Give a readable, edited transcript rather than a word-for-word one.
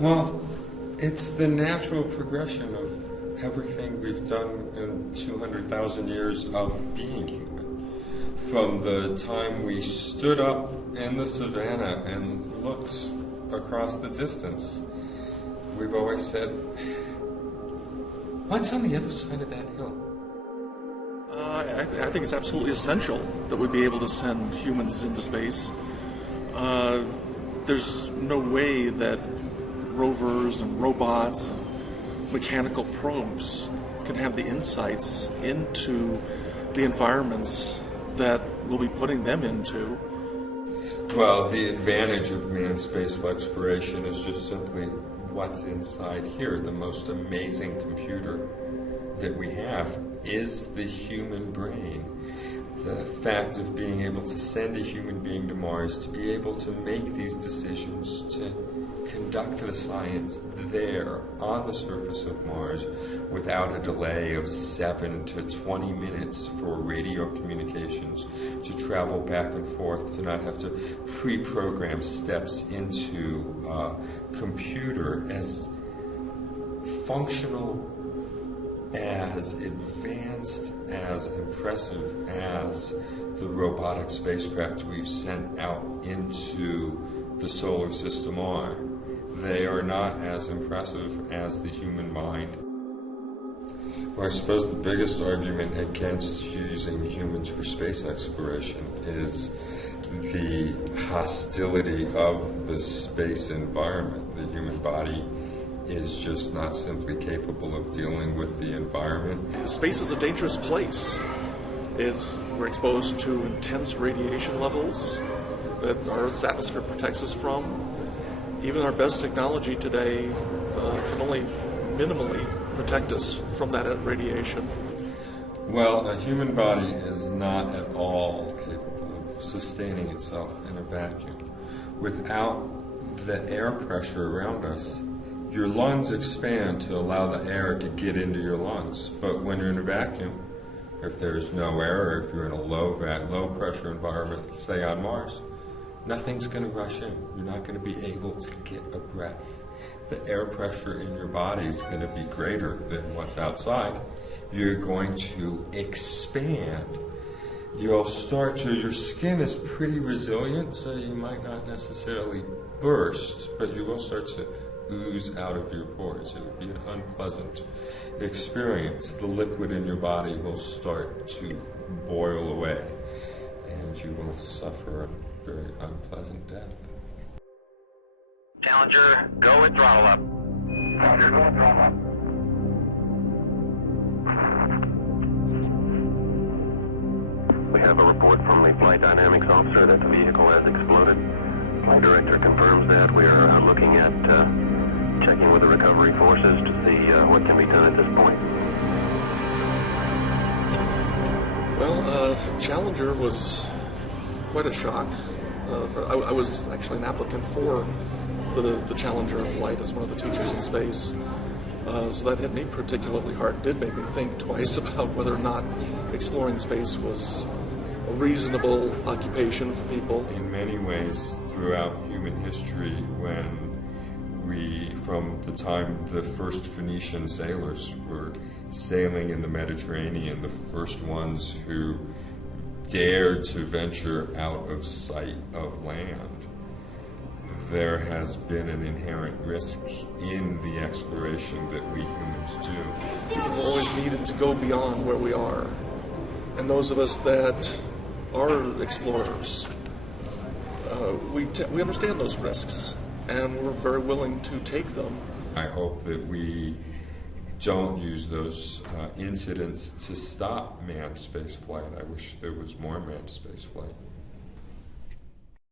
Well, it's the natural progression of everything we've done in 200,000 years of being human. From the time we stood up in the savannah and looked across the distance, we've always said, what's on the other side of that hill? I think it's absolutely essential that we be able to send humans into space. There's no way that rovers and robots and mechanical probes can have the insights into the environments that we'll be putting them into. Well, the advantage of manned space exploration is just simply what's inside here. The most amazing computer that we have is the human brain. The fact of being able to send a human being to Mars, to be able to make these decisions, to conduct the science there on the surface of Mars without a delay of 7 to 20 minutes for radio communications, to travel back and forth, to not have to pre-program steps into a computer, as functional, as advanced, as impressive as the robotic spacecraft we've sent out into the solar system are. They are not as impressive as the human mind. Well, I suppose the biggest argument against using humans for space exploration is the hostility of the space environment. The human body is just not simply capable of dealing with the environment. Space is a dangerous place. We're exposed to intense radiation levels that our Earth's atmosphere protects us from. Even our best technology today can only minimally protect us from that radiation. Well, a human body is not at all capable of sustaining itself in a vacuum. Without the air pressure around us, your lungs expand to allow the air to get into your lungs. But when you're in a vacuum, if there's no air, or if you're in a low pressure environment, say on Mars, nothing's going to rush in. You're not going to be able to get a breath. The air pressure in your body is going to be greater than what's outside. You're going to expand. Your skin is pretty resilient, so you might not necessarily burst, but you will start to ooze out of your pores. It would be an unpleasant experience. The liquid in your body will start to boil away, and you will suffer a very unpleasant death. Challenger, go with throttle up. Roger, go with throttle up. We have a report from the flight dynamics officer that the vehicle has exploded. My director confirms that. We are looking at checking with the recovery forces to see what can be done at this point. Well, Challenger was quite a shock. I was actually an applicant for the Challenger flight as one of the teachers in space. So that hit me particularly hard. It did make me think twice about whether or not exploring space was a reasonable occupation for people. In many ways, throughout human history, from the time the first Phoenician sailors were sailing in the Mediterranean, the first ones who dared to venture out of sight of land, there has been an inherent risk in the exploration that we humans do. We've always needed to go beyond where we are. And those of us that are explorers, we understand those risks, and we're very willing to take them. I hope that we don't use those incidents to stop manned spaceflight. I wish there was more manned spaceflight.